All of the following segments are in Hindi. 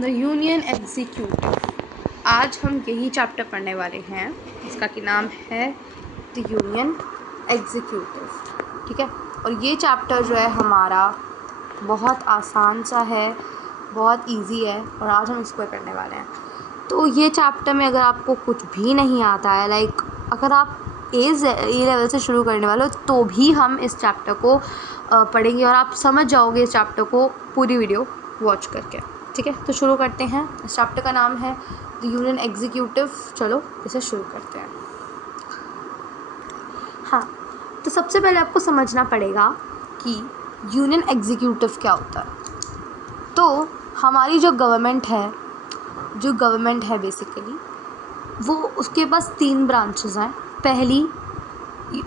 The union executive. आज हम यही चैप्टर पढ़ने वाले हैं, इसका कि नाम है द यूनियन एग्जीक्यूटिव। ठीक है, और ये चैप्टर जो है हमारा बहुत आसान सा है, बहुत इजी है, और आज हम इसको पढ़ने वाले हैं। तो ये चैप्टर में अगर आपको कुछ भी नहीं आता है, लाइक अगर आप ए लेवल से शुरू करने वाले हो, तो भी हम इस चैप्टर को पढ़ेंगे और आप समझ जाओगे इस चैप्टर को पूरी वीडियो वॉच करके। ठीक है, तो शुरू करते हैं। इस चैप्टर का नाम है द यूनियन एग्जीक्यूटिव। चलो इसे शुरू करते हैं। हाँ, तो सबसे पहले आपको समझना पड़ेगा कि यूनियन एग्जीक्यूटिव क्या होता है। तो हमारी जो गवर्नमेंट है बेसिकली, वो उसके पास 3 ब्रांचेस हैं। पहली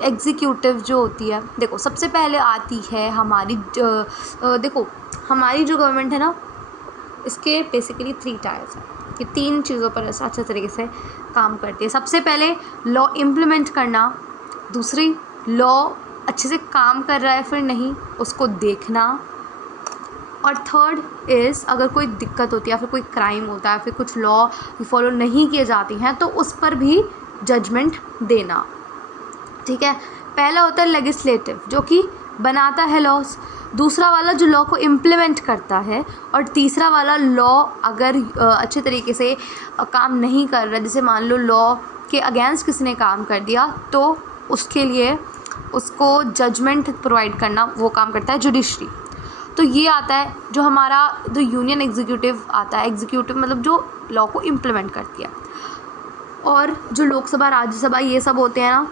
एग्जीक्यूटिव जो होती है, देखो सबसे पहले आती है हमारी हमारी जो गवर्नमेंट है ना, इसके बेसिकली 3 टायर्स हैं। ये 3 चीज़ों पर अच्छे तरीके से काम करती है। सबसे पहले लॉ इम्प्लीमेंट करना, दूसरी लॉ अच्छे से काम कर रहा है फिर नहीं, उसको देखना, और थर्ड इज़ अगर कोई दिक्कत होती है, फिर कोई क्राइम होता है, फिर कुछ लॉ फॉलो नहीं किए जाती हैं, तो उस पर भी जजमेंट देना। ठीक है, पहला होता है लेजिस्लेटिव, जो कि बनाता है लॉस, दूसरा वाला जो लॉ को इम्प्लीमेंट करता है, और तीसरा वाला लॉ अगर अच्छे तरीके से काम नहीं कर रहा, जैसे मान लो लॉ के अगेंस्ट किसी ने काम कर दिया, तो उसके लिए उसको जजमेंट प्रोवाइड करना, वो काम करता है जुडिशरी। तो ये आता है जो हमारा जो यूनियन एग्जीक्यूटिव आता है। एग्जीक्यूटिव मतलब जो लॉ को इम्प्लीमेंट करती है। और जो लोकसभा, राज्यसभा, ये सब होते हैं ना,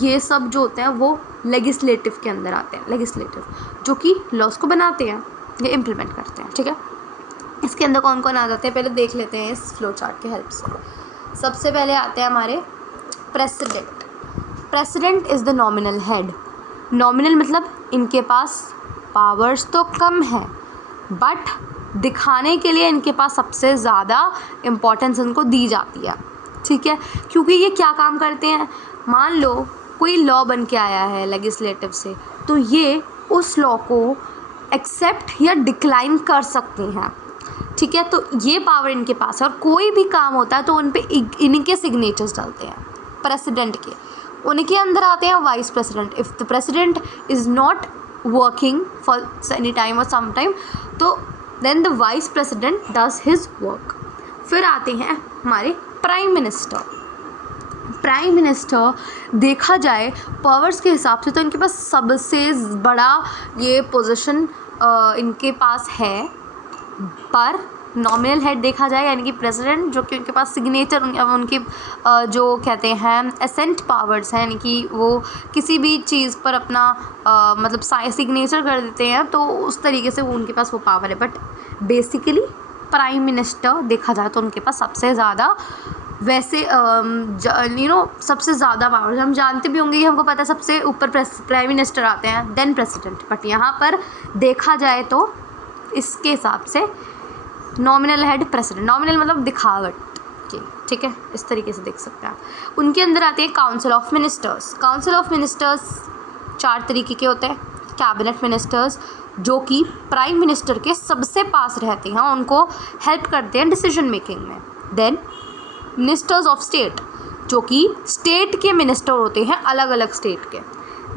ये सब जो होते हैं वो लेजिस्लेटिव के अंदर आते हैं। लेजिस्लेटिव जो कि लॉस को बनाते हैं या इम्प्लीमेंट करते हैं। ठीक है, इसके अंदर कौन कौन आ जाते हैं पहले देख लेते हैं इस फ्लो चार्ट के हेल्प से। सबसे पहले आते हैं हमारे president. President is the nominal head. Nominal मतलब इनके पास पावर्स तो कम है, बट दिखाने के लिए इनके पास सबसे ज़्यादा इम्पोर्टेंस इनको दी जाती है। ठीक है, क्योंकि ये क्या काम करते हैं, मान लो कोई लॉ बन के आया है लेजिस्लेटिव से, तो ये उस लॉ को एक्सेप्ट या डिक्लाइन कर सकते हैं। ठीक है, तो ये पावर इनके पास है, और कोई भी काम होता है तो उन पे इनके सिग्नेचर्स डालते हैं प्रेसिडेंट के। उनके अंदर आते हैं vice president. If the president is not working for any time और सम टाइम, तो then the vice president does his work. फिर आते हैं हमारे प्राइम मिनिस्टर। प्राइम मिनिस्टर देखा जाए पावर्स के हिसाब से तो इनके पास सबसे बड़ा ये पोजीशन इनके पास है, पर नॉमिनल हेड देखा जाए यानी कि प्रेसिडेंट, जो कि उनके पास सिग्नेचर उनकी जो कहते हैं एसेंट पावर्स हैं, यानी कि वो किसी भी चीज़ पर अपना मतलब सिग्नेचर कर देते हैं, तो उस तरीके से वो उनके पास वो पावर है। बट बेसिकली प्राइम मिनिस्टर देखा जाए तो उनके पास सबसे ज़्यादा वैसे सबसे ज़्यादा पावर्स, हम जानते भी होंगे, हमको पता है सबसे ऊपर प्राइम मिनिस्टर आते हैं, देन प्रेसिडेंट। बट यहाँ पर देखा जाए तो इसके हिसाब से नॉमिनल हेड प्रेसिडेंट। नॉमिनल मतलब दिखावट के। ठीक है, इस तरीके से देख सकते हैं आप। उनके अंदर आते हैं council of ministers. Council of ministers 4 तरीके के होते हैं। कैबिनेट मिनिस्टर्स, जो कि प्राइम मिनिस्टर के सबसे पास रहते हैं, उनको हेल्प करते हैं डिसीजन मेकिंग में। देन मिनिस्टर्स ऑफ स्टेट, जो कि स्टेट के मिनिस्टर होते हैं, अलग अलग स्टेट के।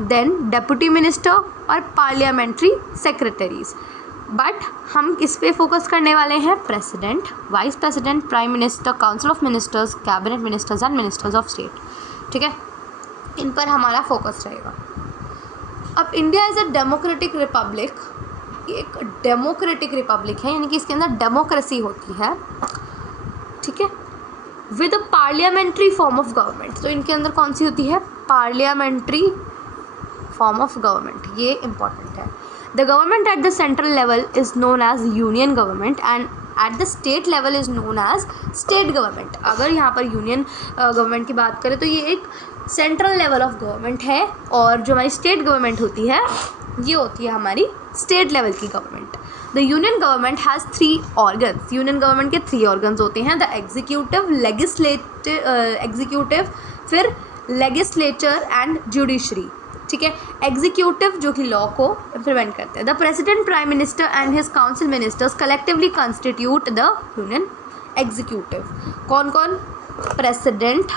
देन डेप्यूटी मिनिस्टर और पार्लियामेंट्री सेक्रेटरीज। बट हम इस पे फोकस करने वाले हैं president, vice president, prime minister, council of ministers, cabinet ministers and ministers of state. ठीक है, इन पर हमारा फोकस रहेगा। अब India is a democratic Republic. ये एक डेमोक्रेटिक रिपब्लिक है, यानी कि इसके अंदर डेमोक्रेसी होती है। ठीक है, with a parliamentary form of government. तो इनके अंदर कौन सी होती है, पार्लियामेंट्री फॉर्म ऑफ गवर्नमेंट। ये इंपॉर्टेंट है। The government at the central level is known as union government and at the state level is known as state government। अगर यहाँ पर यूनियन गवर्नमेंट की बात करें तो ये एक सेंट्रल लेवल ऑफ गवर्नमेंट है, और जो हमारी स्टेट गवर्नमेंट होती है ये होती है हमारी स्टेट लेवल की government. The union government has 3 organs. Union government के 3 ऑर्गन्स होते हैं, द एग्जीक्यूटिव, फिर लेजिस्लेचर एंड जुडिशरी। ठीक है। एग्जीक्यूटिव जो कि लॉ को इम्प्लीमेंट करते हैं। The president, prime minister and his council ministers collectively constitute the union executive. कौन कौन? प्रेसिडेंट,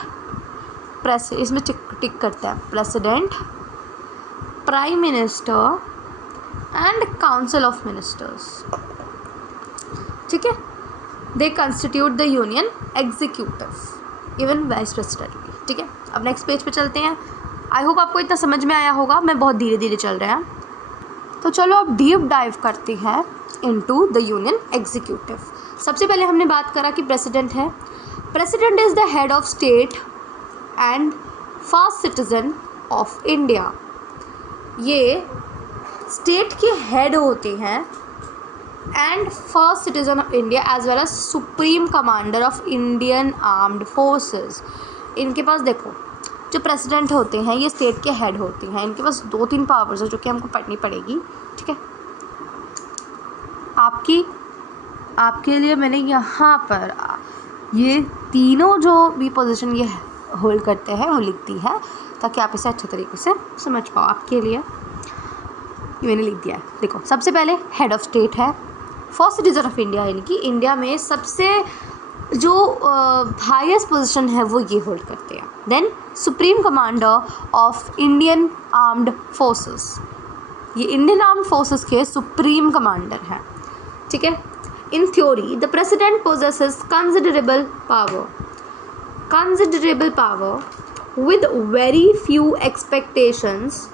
इसमें टिक करता है, president, prime minister and council of ministers, ठीक है। दे constitute the union executive, even vice president भी, ठीक है। अब नेक्स्ट पेज पे चलते हैं। आई होप आपको इतना समझ में आया होगा, मैं बहुत धीरे धीरे चल रहा है। तो चलो अब डीप डाइव करते हैं इनटू द यूनियन एग्जीक्यूटिव। सबसे पहले हमने बात करा कि प्रेसिडेंट है। President is the head of state and first citizen of India. ये स्टेट के हेड होते हैं and first citizen of India as well as supreme commander of Indian armed forces. इनके पास देखो, जो प्रेसिडेंट होते हैं ये स्टेट के हेड होते हैं, इनके पास 2-3 पावर्स है जो कि हमको पढ़नी पड़ेगी, ठीक है। आपके लिए मैंने यहाँ पर ये तीनों जो भी पोजीशन ये होल्ड करते हैं वो लिख दी है ताकि आप इसे अच्छे तरीके से समझ पाओ। आपके लिए ये मैंने लिख दिया है। देखो, सबसे पहले हेड ऑफ स्टेट है, फर्स्ट सिटीजन ऑफ इंडिया, यानी कि इंडिया में सबसे जो हाईएस्ट पोजीशन है वो ये होल्ड करते हैं। Then supreme commander of Indian armed forces, ये इंडियन आर्म्ड फोर्सेस के सुप्रीम कमांडर हैं, ठीक है। In theory the president possesses considerable power with very few expectations.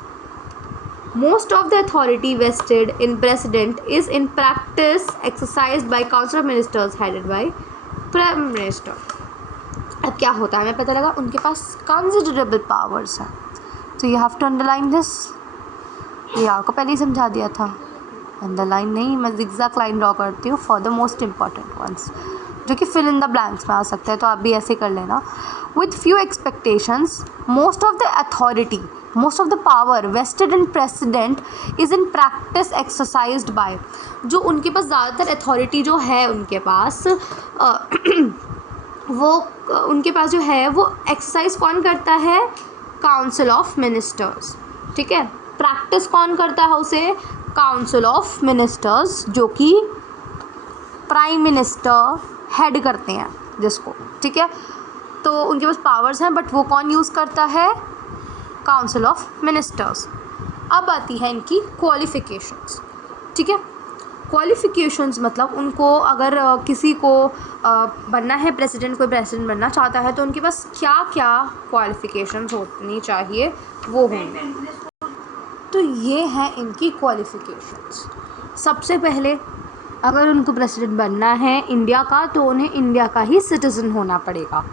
Most of the authority vested in president is in practice exercised by council of ministers headed by prime minister. अब क्या होता है हमें पता लगा, उनके पास considerable powers हैं, तो you have to underline this। ये आपको पहले ही समझा दिया था। अंडरलाइन नहीं, मैं zigzag लाइन ड्रॉ करती हूँ for the most important once, जो कि फिल इन द ब्लैंक्स में आ सकता है, तो आप भी ऐसे कर लेना। With few expectations, most of the power vested in president is in practice exercised by, जो उनके पास ज़्यादातर अथॉरिटी जो है उनके पास उनके पास जो है वो एक्सरसाइज कौन करता है? काउंसिल ऑफ मिनिस्टर्स, ठीक है। प्रैक्टिस कौन करता है उसे? काउंसिल ऑफ मिनिस्टर्स, जो कि प्राइम मिनिस्टर हेड करते हैं जिसको, ठीक है। तो उनके पास पावर्स हैं, बट वो कौन यूज़ करता है? Council of ministers. अब आती है इनकी क्वालिफ़िकेशंस, ठीक है। क्वालिफ़िकेशंस मतलब उनको अगर किसी को बनना है प्रेसिडेंट, कोई प्रेसिडेंट बनना चाहता है तो उनके पास क्या क्या क्वालिफ़िकेशंस होनी चाहिए वो होंगी। तो ये हैं इनकी क्वालिफ़िकेशंस। सबसे पहले अगर उनको प्रेसिडेंट बनना है इंडिया का तो उन्हें इंडिया का ही सिटीज़न होना पड़ेगा।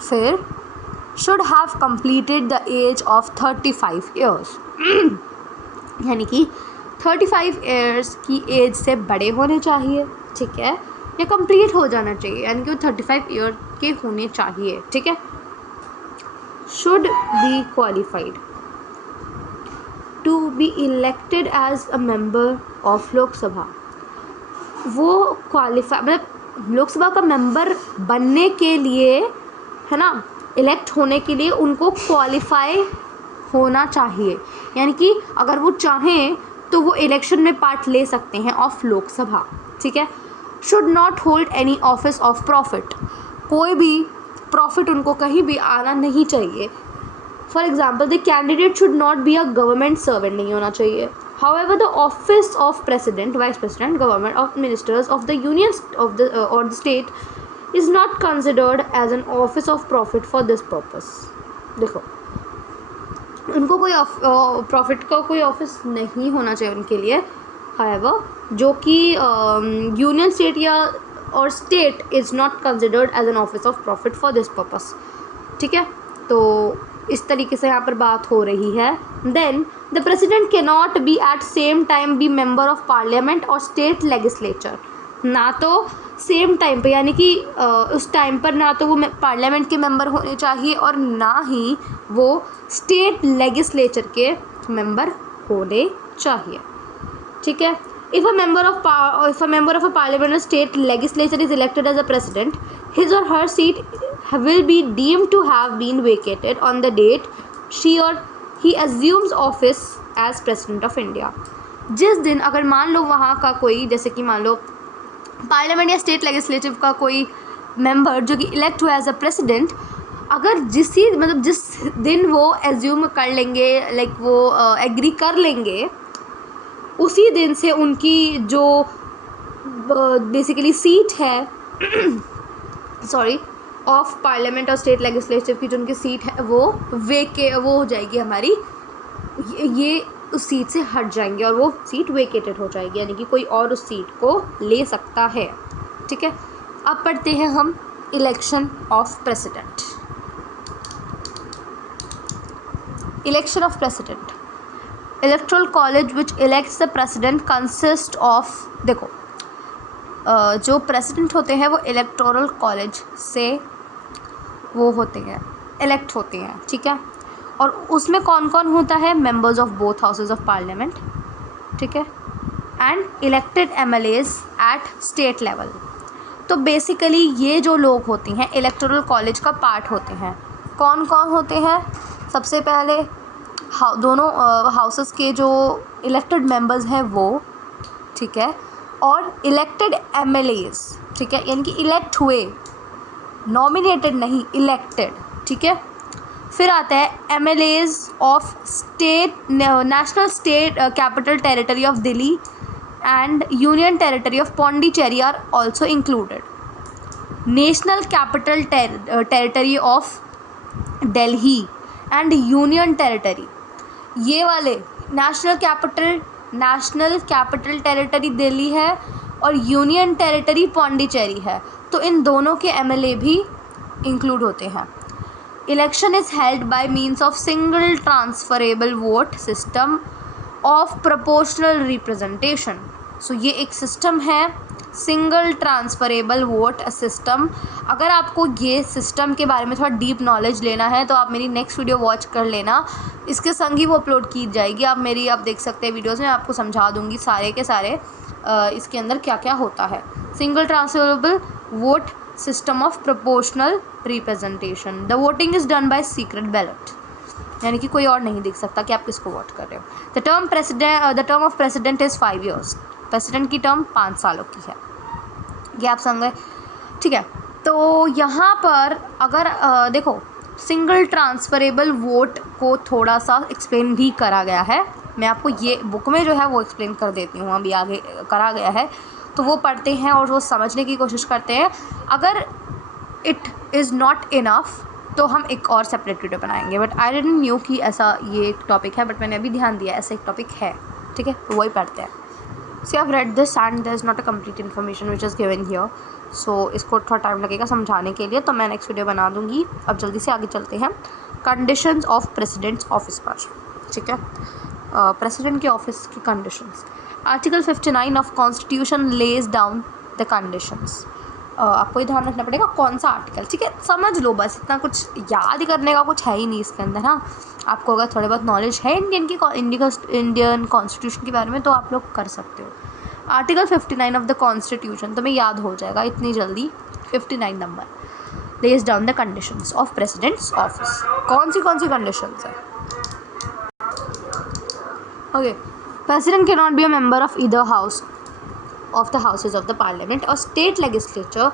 फिर should have completed the age of 35 years, यानी कि 35 ईयर्स की एज से बड़े होने चाहिए, ठीक है, या कंप्लीट हो जाना चाहिए, यानी कि वो 35 ईयर के होने चाहिए, ठीक है। Should be qualified to be elected as a member of Lok Sabha. वो क्वालिफाई मतलब लोकसभा का मेंबर बनने के लिए, है ना, इलेक्ट होने के लिए उनको क्वालिफाई होना चाहिए, यानी कि अगर वो चाहें तो वो इलेक्शन में पार्ट ले सकते हैं ऑफ लोकसभा, ठीक है। Should not hold any office of profit, कोई भी प्रॉफिट उनको कहीं भी आना नहीं चाहिए। For example the candidate should not be a government servant, नहीं होना चाहिए। However, the office of president, vice president, government of ministers of the union of the or the state is not considered as an office of profit for this purpose. देखो, उनको कोई प्रॉफिट का कोई ऑफिस नहीं होना चाहिए उनके लिए। However, जो कि यूनियन स्टेट या और state is not considered as an office of profit for this purpose, ठीक है। तो इस तरीके से यहाँ पर बात हो रही है। Then the president can not be at same time be member of parliament और स्टेट लेजिस्लेचर, ना तो सेम टाइम पे, यानी कि उस टाइम पर ना तो वो पार्लियामेंट के मेंबर होने चाहिए और ना ही वो स्टेट लेजिस्लेचर के मेंबर होने चाहिए, ठीक है। If a member of a parliament or state legislature is elected as a president, his or her seat will be deemed to have been vacated on the date she or he assumes office as president of India. जिस दिन अगर मान लो वहाँ का कोई, जैसे कि मान लो पार्लियामेंट या स्टेट लेजिस्लेटिव का कोई मेंबर जो कि इलेक्ट हुआ एज अ प्रेसिडेंट, अगर जिस दिन वो एज्यूम कर लेंगे, लाइक वो एग्री कर लेंगे, उसी दिन से उनकी जो बेसिकली सीट है सॉरी ऑफ पार्लियामेंट और स्टेट लेजिस्लेटिव की जो उनकी सीट है वो हो जाएगी हमारी, ये उस सीट से हट जाएंगे और वो सीट वेकेटेड हो जाएगी, यानी कि कोई और उस सीट को ले सकता है। ठीक है, अब पढ़ते हैं हम election of president. Election of president, electoral college which elects the president consist of, देखो जो प्रेसिडेंट होते हैं वो इलेक्टोरल कॉलेज से वो होते हैं, इलेक्ट होते हैं। ठीक है, और उसमें कौन कौन होता है? Members of both houses of parliament, ठीक है, and elected MLAs at state level. तो बेसिकली ये जो लोग होते हैं इलेक्टोरल कॉलेज का पार्ट होते हैं। कौन कौन होते हैं? सबसे पहले दोनों हाउसेस के जो इलेक्टेड मेंबर्स हैं वो, ठीक है, और इलेक्टेड एमएलएज, ठीक है, यानी कि इलेक्ट हुए, नॉमिनेटेड नहीं, इलेक्टेड। ठीक है, फिर आता है MLAs of state, national state capital territory of Delhi and union territory of Pondicherry are also included. National capital territory of Delhi and union territory, ये वाले नेशनल कैपिटल टेरिटरी दिल्ली है और यूनियन टेरिटरी पौंडीचेरी है, तो इन दोनों के एमएलए भी इंक्लूड होते हैं। Election is held by means of single transferable vote system of proportional representation. So ये एक सिस्टम है, सिंगल ट्रांसफरेबल वोट सिस्टम। अगर आपको ये सिस्टम के बारे में थोड़ा डीप नॉलेज लेना है तो आप मेरी नेक्स्ट वीडियो वॉच कर लेना, इसके संग ही वो अपलोड की जाएगी। आप देख सकते हैं वीडियोज़ में, आपको समझा दूंगी सारे के सारे इसके अंदर क्या क्या होता है। Single transferable vote system of proportional representation, the voting is done by secret ballot, यानी कि कोई और नहीं देख सकता कि आप किसको वोट कर रहे हो। The term of president is 5 years, president की टर्म 5 सालों की है, ये आप समझे। ठीक है, तो यहाँ पर अगर देखो सिंगल ट्रांसफरेबल वोट को थोड़ा सा एक्सप्लेन भी करा गया है, मैं आपको ये बुक में जो है वो एक्सप्लेन कर देती हूँ, अभी आगे करा गया है, तो वो पढ़ते हैं और वो समझने की कोशिश करते हैं। अगर इट इज़ नॉट इनफ तो हम एक और सेपरेट वीडियो बनाएंगे, बट आई डिडंट न्यू कि ऐसा ये एक टॉपिक है, बट मैंने अभी ध्यान दिया ऐसा एक टॉपिक है। ठीक है, तो वही पढ़ते हैं। See I have read this and there is not a complete information which is given here, so इसको थोड़ा टाइम लगेगा समझाने के लिए, तो मैं नेक्स्ट वीडियो बना दूँगी। अब जल्दी से आगे चलते हैं कंडीशंस ऑफ प्रेसिडेंट्स ऑफिस पर। ठीक है, प्रेसिडेंट के ऑफिस की conditions. Article 59 of constitution Lay's down the conditions. आपको ये ध्यान रखना पड़ेगा कौन सा आर्टिकल, ठीक है, समझ लो बस, इतना कुछ याद करने का कुछ है ही नहीं इसके अंदर। हाँ, आपको अगर थोड़े बहुत नॉलेज है इंडियन कॉन्स्टिट्यूशन के बारे में तो आप लोग कर सकते हो। आर्टिकल 59 ऑफ द कॉन्स्टिट्यूशन तुम्हें याद हो जाएगा इतनी जल्दी, 59 number lays down the conditions of president's office. कौन सी कंडीशंस है? Okay, president can not be a member of either house of the houses of the parliament or state legislature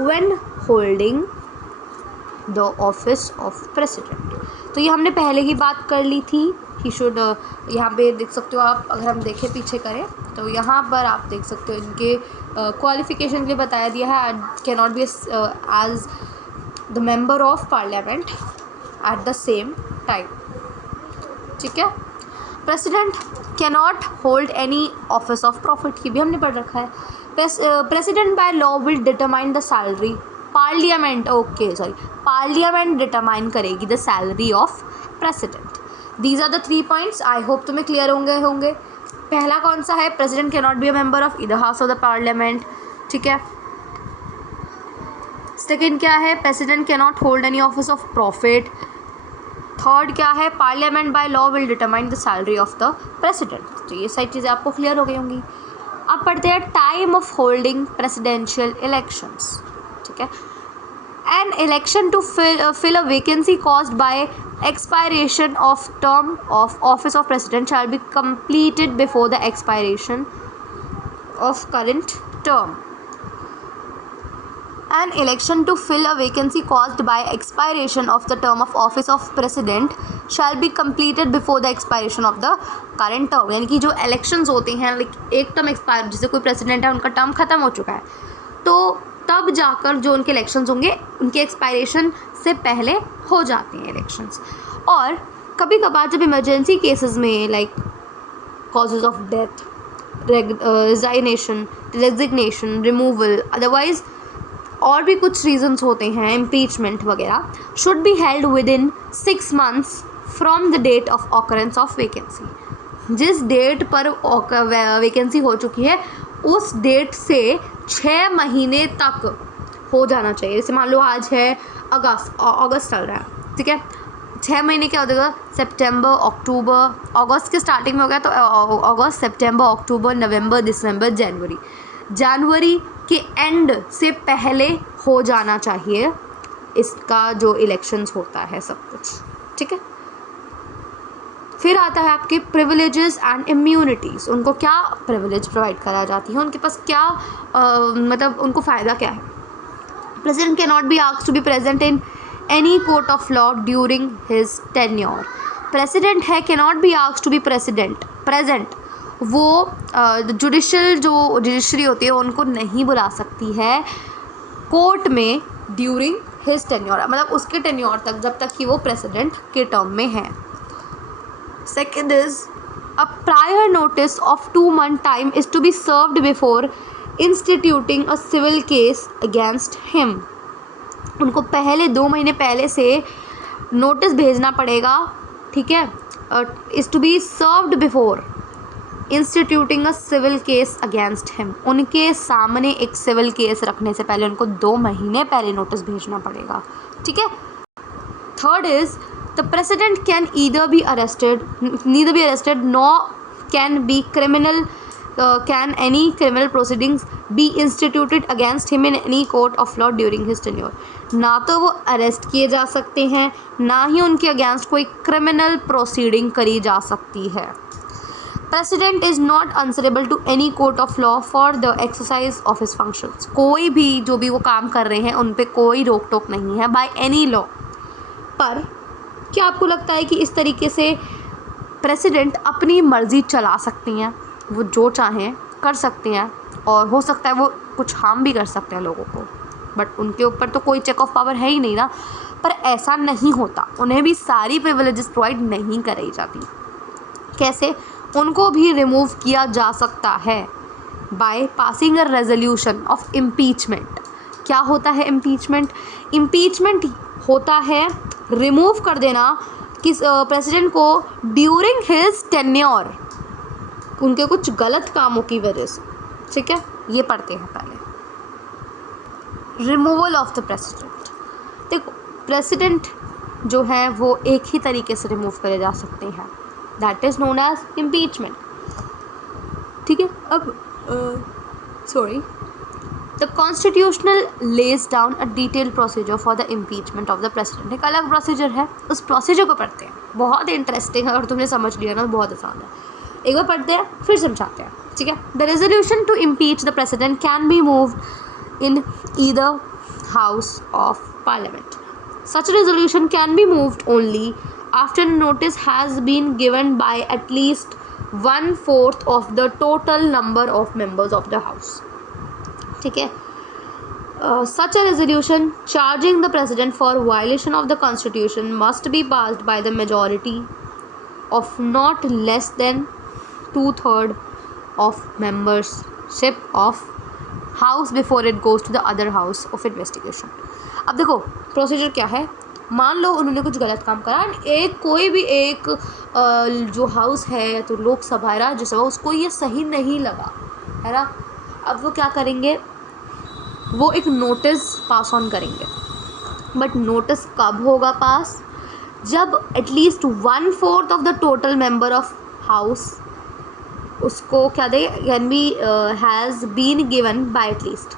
when holding the office of president। तो ये हमने पहले ही बात कर ली थी। ही शुड, यहाँ पे देख सकते हो आप, अगर हम देखें पीछे करें तो यहाँ पर आप देख सकते हो इनके क्वालिफिकेशन के लिए बताया दिया है। Can not be as the member of parliament at the same time. ठीक है, president can not hold any office of profit, की भी हमने पढ़ रखा है। President by law will determine the salary, parliament parliament determine करेगी the salary of president. These are the 3 points, I hope तुम्हें क्लियर होंगे। पहला कौन सा है? President can not be a member of either house of the parliament. ठीक है, सेकेंड क्या है? President can not hold any office of profit. Third क्या है? Parliament bye law will determine the salary of the president. तो ये सारी चीज़ें आपको क्लियर हो गई होंगी। अब पढ़ते हैं time of holding presidential elections. ठीक है, An election to fill a vacancy caused by expiration of term of office of president shall be completed before the expiration of current term. An election to fill a vacancy caused by expiration of the term of office of president shall be completed before the expiration of the current term. यानी कि जो elections होते हैं, एक टर्म एक्सपायर, जैसे कोई प्रेसिडेंट है उनका टर्म ख़त्म हो चुका है, तो तब जाकर जो उनके इलेक्शंस होंगे उनके एक्सपायरेशन से पहले हो जाते हैं इलेक्शंस. और कभी कभार जब इमरजेंसी केसेस में like causes of death, resignation, removal, otherwise और भी कुछ रीजंस होते हैं, इम्पीचमेंट वगैरह, should be held within 6 months from the date of occurrence of vacancy. जिस डेट पर वैकेंसी हो चुकी है उस डेट से 6 महीने तक हो जाना चाहिए. जैसे मान लो आज है अगस्त चल रहा है, ठीक है, 6 महीने क्या हो जाएगा, सितंबर, अक्टूबर, अगस्त के स्टार्टिंग में हो गया तो अगस्त, सितंबर, अक्टूबर, नवंबर, दिसंबर, जनवरी के एंड से पहले हो जाना चाहिए इसका जो इलेक्शंस होता है सब कुछ, ठीक है. फिर आता है आपके प्रिविलेजेस एंड इम्यूनिटीज़. उनको क्या प्रिविलेज प्रोवाइड करा जाती है, उनके पास क्या मतलब उनको फ़ायदा क्या है. President can not be asked to be present in any court of law during his tenure. President है can not be asked to be present. वो जुडिशरी होती है उनको नहीं बुला सकती है कोर्ट में ड्यूरिंग हिज टेन्योर, मतलब उसके टेन्योर तक, जब तक कि वो प्रेसिडेंट के टर्म में है. Second is a prior notice of 2 month time is to be served before instituting a civil case against him. उनको पहले 2 महीने पहले से नोटिस भेजना पड़ेगा, ठीक है. is to be served before instituting a civil case against him. उनके सामने एक सिविल केस रखने से पहले उनको 2 महीने पहले नोटिस भेजना पड़ेगा, ठीक है. Third is the president can neither be arrested nor can any criminal proceedings be instituted against him in any court of law during his tenure. ना तो वो अरेस्ट किए जा सकते हैं, ना ही उनके अगेंस्ट कोई क्रिमिनल प्रोसीडिंग करी जा सकती है. President is not answerable to any court of law for the exercise of his functions. कोई भी जो भी वो काम कर रहे हैं उन पे कोई रोक टोक नहीं है by any law. पर क्या आपको लगता है कि इस तरीके से प्रेसिडेंट अपनी मर्ज़ी चला सकती हैं, वो जो चाहें कर सकते हैं, और हो सकता है वो कुछ हार्म भी कर सकते हैं लोगों को, बट उनके ऊपर तो कोई चेक ऑफ पावर है ही नहीं ना. पर ऐसा नहीं होता, उन्हें भी सारी प्रिविलेजेस प्रोवाइड नहीं कराई जाती. कैसे? उनको भी रिमूव किया जा सकता है by passing a resolution of impeachment. क्या होता है इम्पीचमेंट? इम्पीचमेंट होता है रिमूव कर देना किस प्रेसिडेंट को ड्यूरिंग हिज टेन्योर, उनके कुछ गलत कामों की वजह से, ठीक है. ये पढ़ते हैं पहले. Removal of the president. देखो, प्रेसिडेंट जो है वो एक ही तरीके से रिमूव करे जा सकते हैं, that is known as impeachment, ठीक है. अब The Constitutional lays down a detailed procedure for the impeachment of the president. एक अलग प्रोसीजर है, उस प्रोसीजर को पढ़ते हैं. बहुत इंटरेस्टिंग, अगर तुमने समझ लिया ना तो बहुत आसान है. एक बार पढ़ते हैं फिर समझाते हैं, ठीक है. The resolution to impeach the president can be moved in either house of parliament. Such a resolution can be moved only after notice has been given by at least 1/4 of the total number of members of the house. ठीक है. Such a resolution charging the president for violation of the constitution must be passed by the majority of not less than 2/3 of membership of house before it goes to the other house of investigation. अब देखो प्रोसीजर क्या है. मान लो उन्होंने कुछ गलत काम करा, कोई भी एक जो हाउस है तो लोकसभा है, राज्यसभा, उसको ये सही नहीं लगा, है ना. अब वो क्या करेंगे, वो एक नोटिस पास ऑन करेंगे. बट नोटिस कब होगा पास? जब at least 1/4 of the total member of house उसको क्या दे, can be has been given by at least.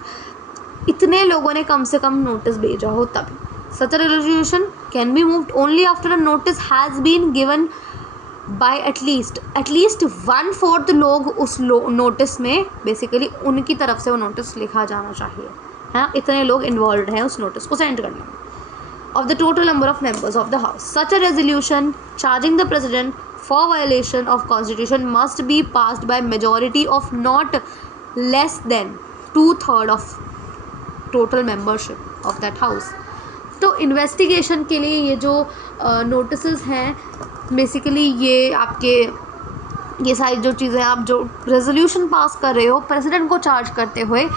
इतने लोगों ने कम से कम नोटिस भेजा हो तभी। Such a resolution can be moved only after a notice has been given by at least 1/4 लोग उस नोटिस में बेसिकली उनकी तरफ से वो नोटिस लिखा जाना चाहिए, है। इतने लोग इन्वॉल्व हैं उस नोटिस को सेंड करने में। of the total number of members of the house. Such a resolution charging the president for violation of constitution must be passed by majority of not less than 2/3 of total membership of that house. तो इन्वेस्टिगेशन के लिए ये जो नोटिस हैं बेसिकली ये आपके ये सारी जो चीज़ें आप जो रेजोल्यूशन पास कर रहे हो प्रेसिडेंट को चार्ज करते हुए,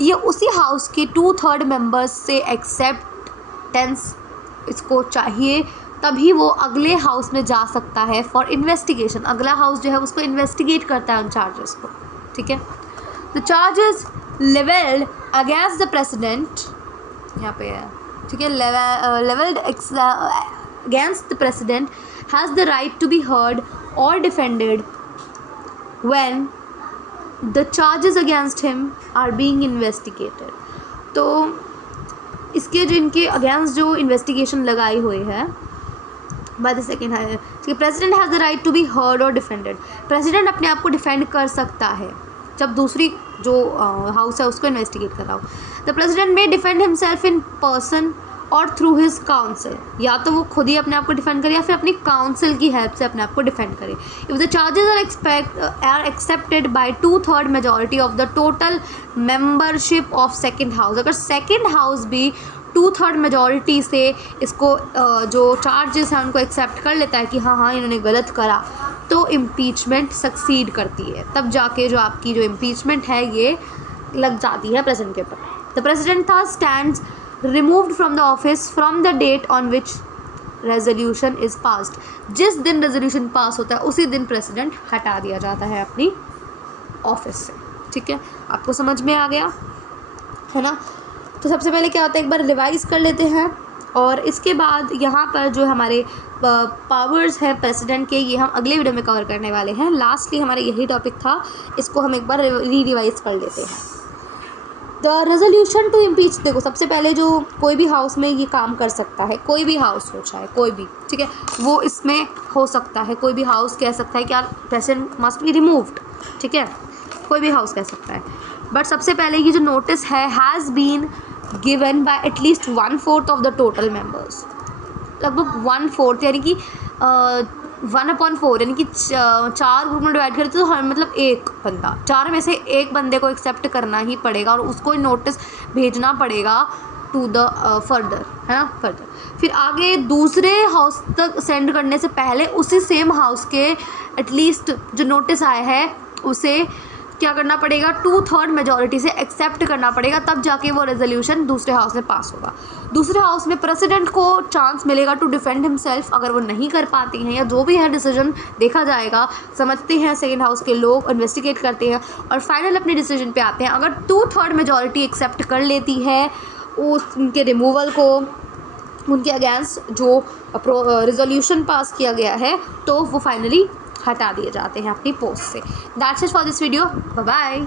ये उसी हाउस के 2/3 मेंबर्स से एक्सेप्टेंस इसको चाहिए, तभी वो अगले हाउस में जा सकता है फॉर इन्वेस्टिगेशन। अगला हाउस जो है उसको इन्वेस्टिगेट करता है उन चार्जेस को, ठीक है। The charges levelled against the president यहाँ पे है, ठीक है, levelled against the president has the right to be heard और defended when the charges against him are being investigated. तो इसके जो इनके अगेंस्ट जो इन्वेस्टिगेशन लगाई हुई है बाय द सेकेंड है कि president has the right to be heard और डिफेंडेड। प्रेसिडेंट अपने आप को डिफेंड कर सकता है जब दूसरी जो हाउस है उसको इन्वेस्टिगेट कर रहा हो। द प्रेसिडेंट में डिफेंड हिमसेल्फ इन पर्सन और थ्रू हिज काउंसिल, या तो वो खुद ही अपने आप को डिफेंड करे या फिर अपनी काउंसिल की हेल्प से अपने आप को डिफेंड करे। If the charges are accepted by 2/3 majority of the total membership of second house, अगर सेकेंड हाउस भी 2/3 मेजॉरिटी से इसको जो चार्जेस हैं उनको एक्सेप्ट कर लेता है कि हाँ इन्होंने गलत करा, तो इम्पीचमेंट सक्सीड करती है, तब जाके जो आपकी जो इम्पीचमेंट है ये लग जाती है प्रेसिडेंट के ऊपर। द प्रेसिडेंट था stands removed from the office from the date on which resolution is passed। जिस दिन रेजोल्यूशन पास होता है उसी दिन प्रेसिडेंट हटा दिया जाता है अपनी ऑफिस से, ठीक है। आपको समझ में आ गया है ना। तो सबसे पहले क्या होता है एक बार रिवाइज कर लेते हैं, और इसके बाद यहाँ पर जो हमारे पावर्स हैं प्रेसिडेंट के ये हम अगले वीडियो में कवर करने वाले हैं। लास्टली हमारा यही टॉपिक था, इसको हम एक बार रिवाइज कर लेते हैं। द रेजोल्यूशन टू इम्पीच, देखो सबसे पहले जो कोई भी हाउस में ये काम कर सकता है, कोई भी हाउस हो चाहे कोई भी, ठीक है, वो इसमें हो सकता है। कोई भी हाउस कह सकता है कि यार प्रेसिडेंट मस्ट बी रिमूव्ड, ठीक है, कोई भी हाउस कह सकता है। बट सबसे पहले ये जो नोटिस है has been given by at least 1/4 of the total members, लगभग 1/4 यानी कि 1/4 यानी कि 4 ग्रुप में डिवाइड करते तो हर मतलब एक बंदा, 4 में से एक बंदे को एक्सेप्ट करना ही पड़ेगा और उसको नोटिस भेजना पड़ेगा टू द फर्दर, है ना, फर्दर। फिर आगे दूसरे हाउस तक सेंड करने से पहले उसी सेम हाउस के एटलीस्ट जो नोटिस आया है उसे क्या करना पड़ेगा, 2/3 मेजॉरिटी से एक्सेप्ट करना पड़ेगा, तब जाके वो रेजोल्यूशन दूसरे हाउस में पास होगा। दूसरे हाउस में प्रेसिडेंट को चांस मिलेगा टू डिफेंड हिमसेल्फ, अगर वो नहीं कर पाती हैं या जो भी है डिसीजन देखा जाएगा, समझते हैं सेकेंड हाउस के लोग, इन्वेस्टिगेट करते हैं और फाइनल अपने डिसीजन पे आते हैं। अगर 2/3 मेजॉरिटी एक्सेप्ट कर लेती है उनके रिमूवल को, उनके अगेंस्ट जो रेजोल्यूशन पास किया गया है, तो वो फाइनली हटा दिए जाते हैं अपनी पोस्ट से। That's it for this video, bye bye.